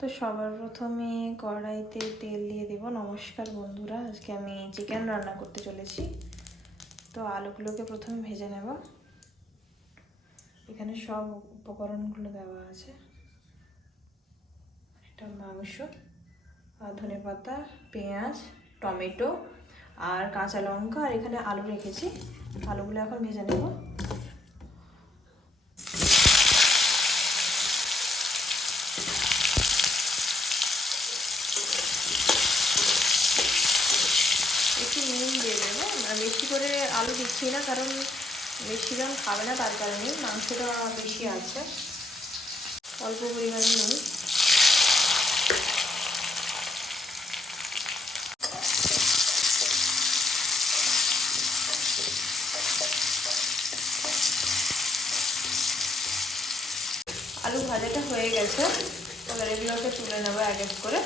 তো সবার প্রথমে কড়াইতে তেল দিয়ে দেব। নমস্কার বন্ধুরা, আজকে আমি চিকেন রান্না করতে চলেছি। তো আলুগুলোকে প্রথমে ভেজে নেব। এখানে সব উপকরণগুলো দেওয়া আছে। এটা মাংস, আর ধনে পাতা, পেঁয়াজ, টমেটো, আর কাঁচা লঙ্কা, আর এখানে আলু রেখেছি। আলুগুলো এখন ভেজে নেব একটু নুন দিয়ে দেবো বেশি করে আলু দিচ্ছি না কারণ বেশি জন খাবে না, তার কারণে মাংসটা বেশি আছে। অল্প পরিমাণে নুন। আলু ভাজাটা হয়ে গেছে। এবার এগুলোকে তুলে নেব এক এক করে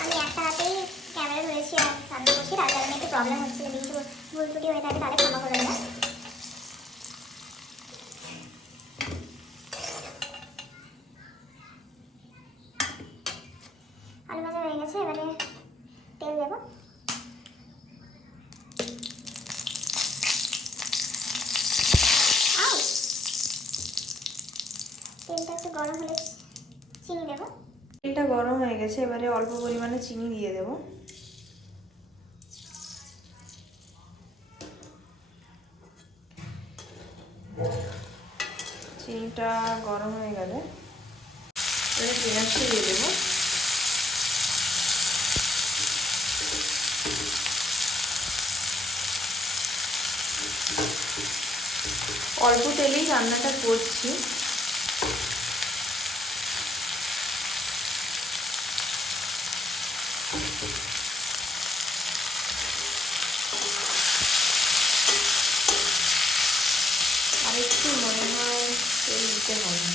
আমি একটা হাতেই ক্যামেরা ধরেছি আর রান্না করছি তার কারণে একটু প্রবলেম হচ্ছে যদি কিছু ভুল ত্রুটি হয়ে থাকে তাহলে ক্ষমা করে দেবেন আলু ভাজা হয়ে গেছে এবারে তেল দেবো আউ! তেলটা একটু গরম হলে চিনি দেবো তেলটা গরম হয়ে গেছে এবারে অল্প পরিমাণে চিনি দিয়ে দেবো। চিনিটা গরম হয়ে গেলে এবারে পেঁয়াজটা দিয়ে দেবো। অল্প তেলেই রান্নাটা করছি আর একটু মনে হয় তেল দিতে হবে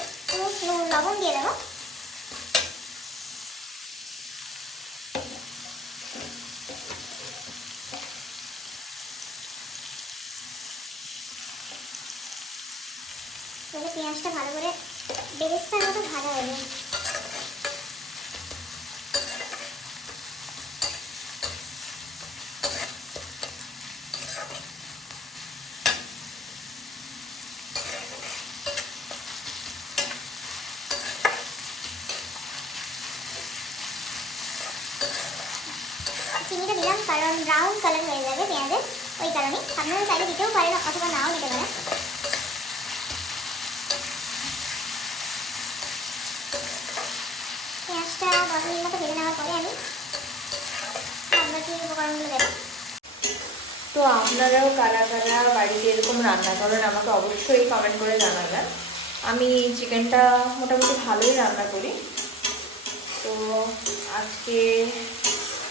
একটু নুন লবণ দিয়ে দেবো তাহলে পেঁয়াজটা ভালো করে বেরেস্তার মতো ভাজা যাবে। চিনিটা দিলাম, কারণ ব্রাউন কালার হয়ে যাবে পেঁয়াজের, ওই কারণে আপনারা চাইলে দিতেও পারেন, অথবা নাও দিতে পারেন পেঁয়াজটা দশ মিনিট মতো ভেজে নেওয়ার পরে আমি তো আপনারাও কারা কারা বাড়িতে এরকম রান্না করেন, আমাকে অবশ্যই কমেন্ট করে জানাবেন। আমি চিকেনটা মোটামুটি ভালোই রান্না করি। তো আজকে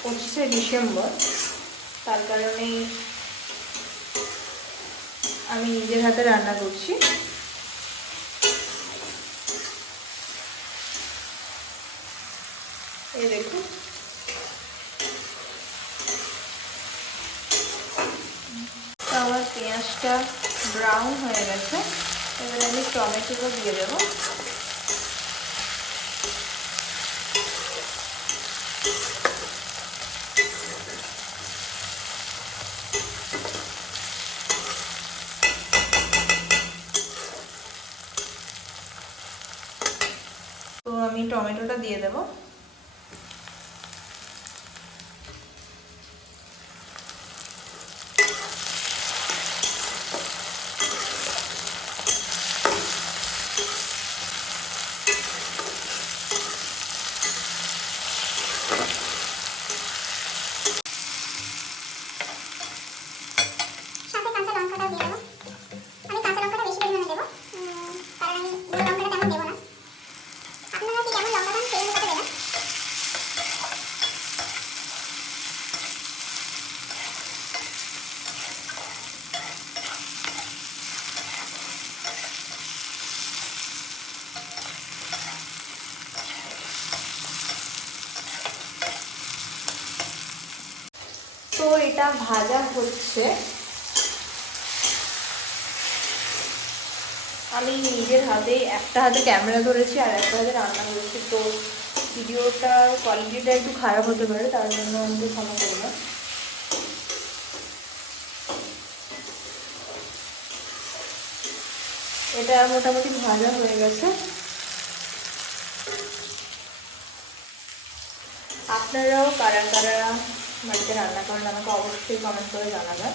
পঁচিশে ডিসেম্বর, তার কারণেই আমি নিজের হাতে রান্না করছি। এই দেখুন। আমার পেঁয়াজটা ব্রাউন হয়ে গেছে। এবারে আমি টমেটোটা দিয়ে দেবো। তো আমি টমেটোটা দিয়ে দেবো সাথে কাঁচা লঙ্কাটাও দিয়ে দেবো আমি কাঁচা লঙ্কাটা বেশি পরিমাণে দেবো উম, কারণ চিকেনটা ভাজা হচ্ছে। আমি নিজের হাতে, একটা হাতে ক্যামেরা ধরেছি আর একটা হাতে রান্না করেছি। তো ভিডিওটার কোয়ালিটিটা একটু খারাপ হতে পারে, তার জন্য আমাকে ক্ষমা করব। এটা মোটামুটি ভাজা হয়ে গেছে। আপনারাও কারা কারা বাড়িতে রান্না করেন, আমাকে অবশ্যই কমেন্ট করে জানাবেন।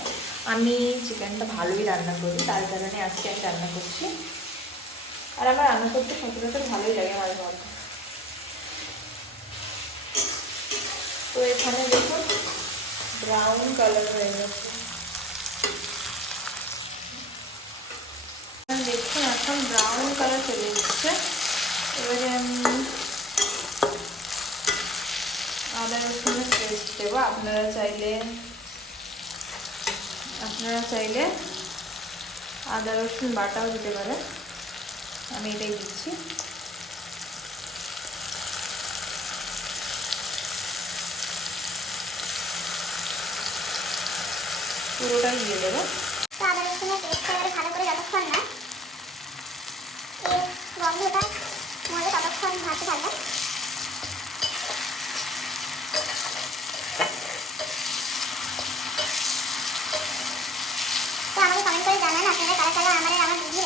আমি চিকেনটা ভালোই রান্না করি, তার কারণে আজকে আমি রান্না করছি। আর আমার রান্না করতে সচরাচর ভালোই লাগে মাঝে মধ্যে। তো এখানে দেখুন ব্রাউন কালার হয়ে গেছে। দেখুন, এখন ব্রাউন কালার চলে এসছে। এবারে আমি আদা রসুনের পেস্ট দেবো। আপনারা চাইলে আপনারা চাইলে আদা, রসুন, বাটাও দিতে পারেন। আমি এটাই দিচ্ছি। পুরোটাই দিয়ে দেবো। ভালো করে যতক্ষণ না গন্ধটা ততক্ষণ তো আমাকে কমেন্ট করে জানান আপনারা কারা কারা আমার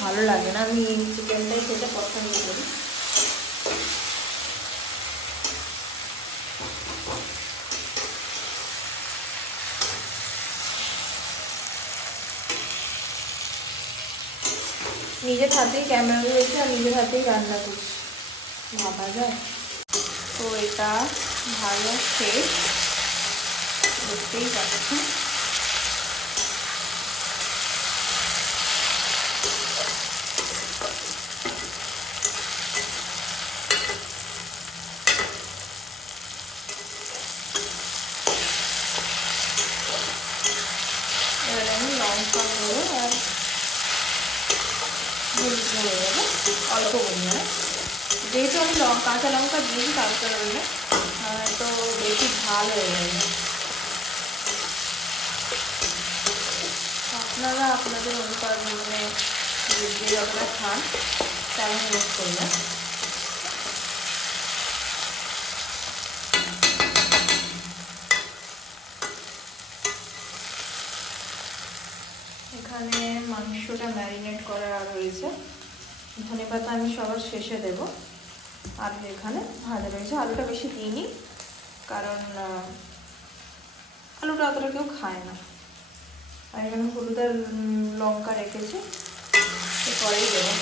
ভালো লাগে না, আমি চিকেনটাই খেতে পছন্দ করি। নিজের হাতেই ক্যামেরা রয়েছে আর নিজের হাতেই রান্না করছি। ভাবা যায়? তো এটা ভালো শেষ। দেখতেই পাচ্ছি এবার আমি লঙ্কা গুঁড়ো আর হলুদ গুঁড়ো দেবো অল্প পরিমাণে যেহেতু আমি কাঁচা লঙ্কা দিয়েছি, তার কারণে তো বেশি ঝাল হয়ে যাবে আপনারা আপনাদের অনুপাত মানে যে যতটা খান তেমন ইউজ করবেন এখানে মাংসটা ম্যারিনেট করা রয়েছে। ধনে পাতা আমি সবার শেষে দেব। আলু এখানে ভাজা রয়েছে। আলুটা বেশি দিইনি, কারণ আলুটা অতটা কেউ খায় না। আর এখানে হলুদ আর লঙ্কা রেখেছি পরেই দেবো।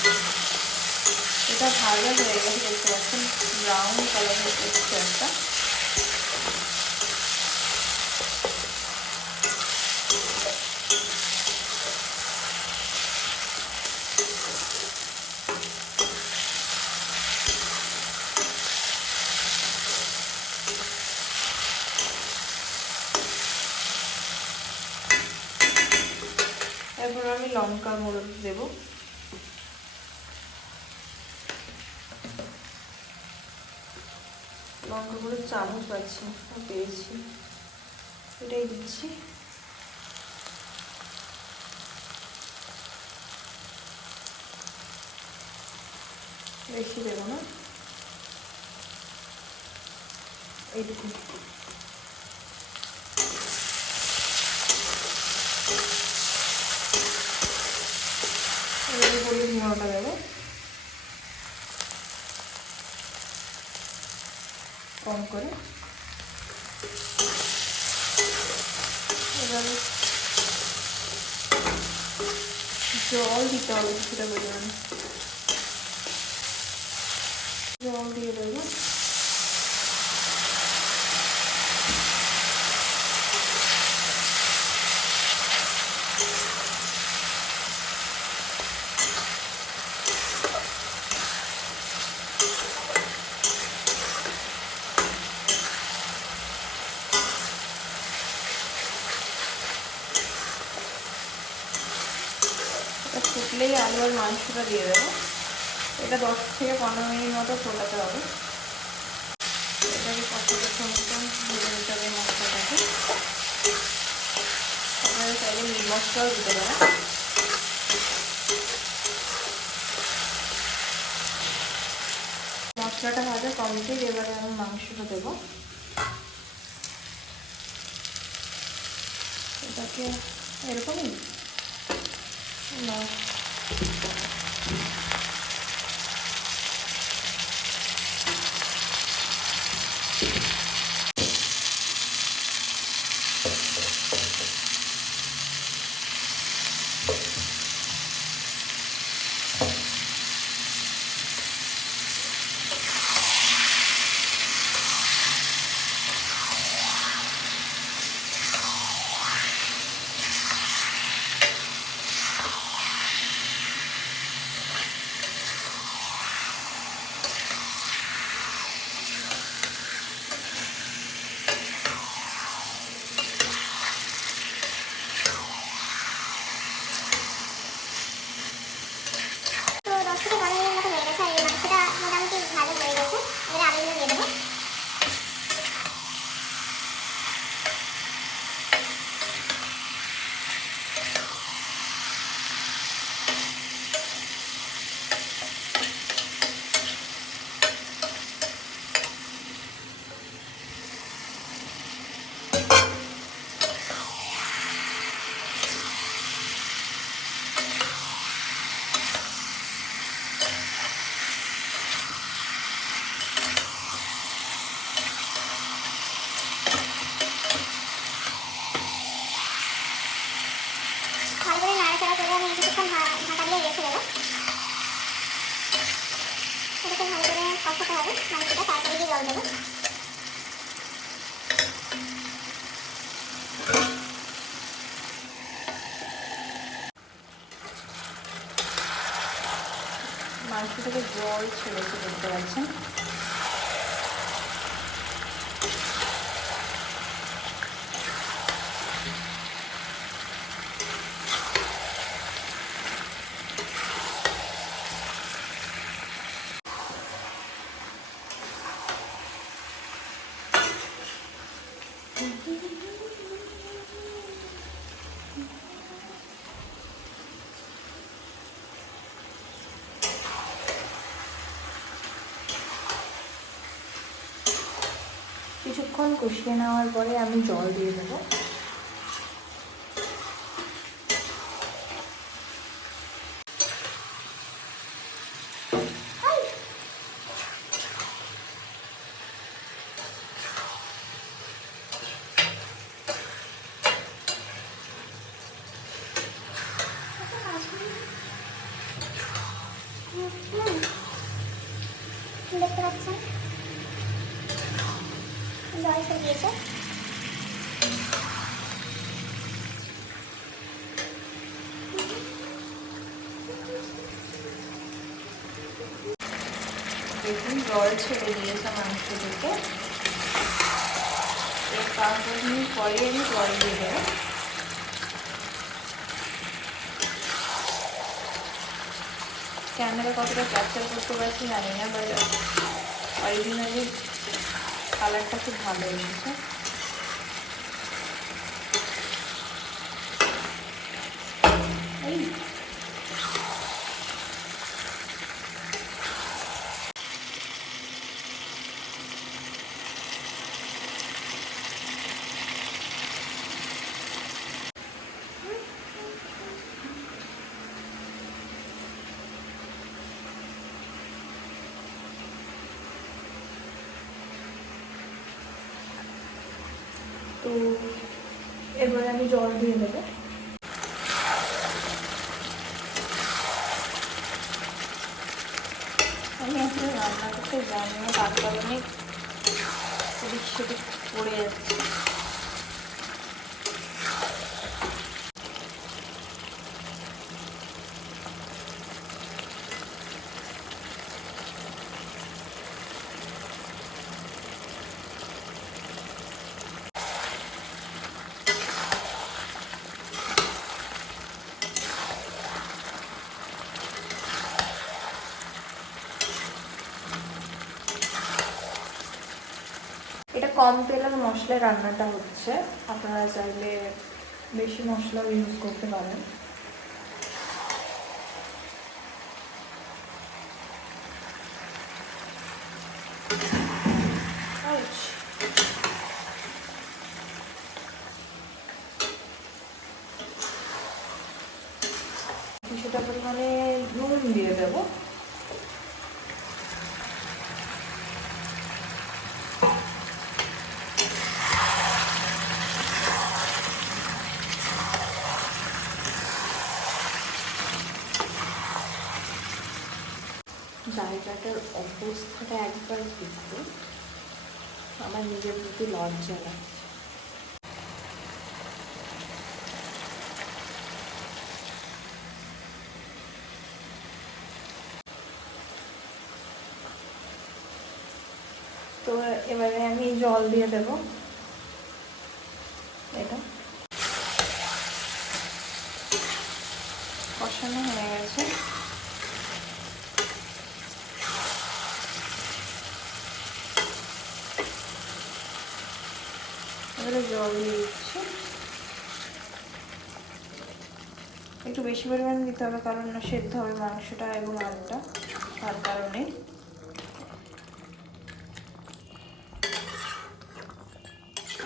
এটা ভাজা হয়ে গেছে, দেখতে পাচ্ছেন ব্রাউন কালার হয়ে এসছে একটা এরপর আমি লঙ্কা গুঁড়ো দেবো। লঙ্কা গুঁড়ো চামচ পাচ্ছি পেয়েছি। এটাই দিচ্ছি। বেশি দেবো না। এইটুকু এবারে হলুদ গুঁড়োটা দেবো কম করে এবারে জল দিতে হবে কিছুটা পরিমাণে জল দিয়ে দেবো ফুটলেই আলু আর মাংসটা দিয়ে দেবো। এটা দশ থেকে পনেরো মিনিট মতো ফোটাতে হবে। এটাকে কত কষা মতো ভেজে নিতে হবে মশলাটাকে আপনারা চাইলে মিট মশলাও দিতে পারেন। মশলাটা ভাজা কমপ্লিট এবারে আমি মাংসটা দেবো। এটাকে এরকমই। না জল কষিয়ে নেওয়ার পরে আমি জল দিয়ে দেবো। দেখুন, জল ছেড়ে দিয়েছে মাংস থেকে এর পাঁচ দশ মিনিট পরে আমি জল দিয়ে ক্যামেরা কতটা ক্যাপচার করতে পারছি জানি না বাট অরিজিনালি কালারটা খুব ভালো এসেছে। দিয়ে দেবো কম তেল আর মশলায় রান্নাটা হচ্ছে আপনারা চাইলে বেশি মশলাও ইউজ করতে পারেন Ouch. কিছুটা পরিমাণে নুন দিয়ে দেবো জায়গাটার অবস্থাটা একবার দেখো আমার প্রতি লজ্জা লাগছে তো এবারে আমি জল দিয়ে দেব এটা কষানো হয়ে গেছে এবারে জল দিয়ে দিচ্ছি একটু বেশি পরিমাণে দিতে হবে কারণ না সেদ্ধ হবে মাংসটা এবং আলুটা তার কারণে।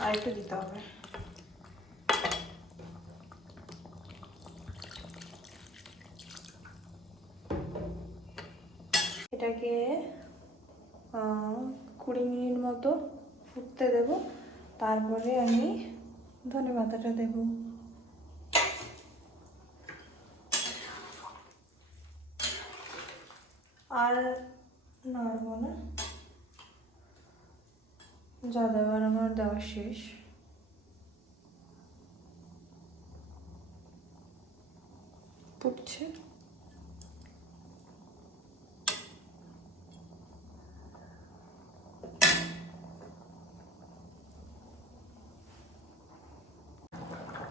আর একটু দিতে হবে। এটাকে কুড়ি মিনিট মতো ফুটতে দেব। তারপরে আমি ধনে পাতাটা দেব। আর নাড়বো না যা দেওয়ার আমার দেওয়া শেষ। ফুটছে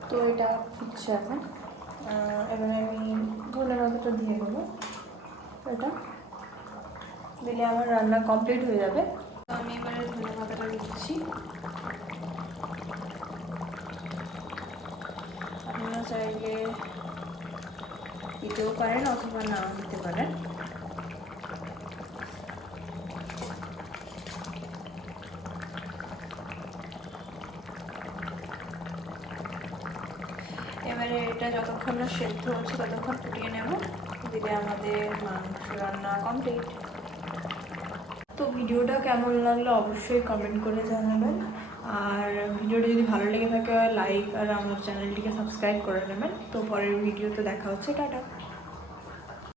তো এটা ফুটছে এখন। এবারে আমি ধনে পাতাটা দিয়ে দেবো। এটা। দিলে আমার রান্না কমপ্লিট হয়ে যাবে। তো আমি এবারে ধনে পাতাটা দিচ্ছি। আপনারা চাইলে দিতেও পারেন অথবা নাও দিতে পারেন। এবারে এটা যতক্ষণ না সেদ্ধ হচ্ছে ততক্ষণ ফুটিয়ে নেব। দিলে আমাদের মাংস রান্না কমপ্লিট ভিডিওটা কেমন লাগল অবশ্যই কমেন্ট করে জানাবেন। আর ভিডিওটা যদি ভালো লেগে থাকে লাইক আর আমার চ্যানেলটিকে সাবস্ক্রাইব করে নেবেন। তো পরের ভিডিওতে দেখা হচ্ছে, টাটা।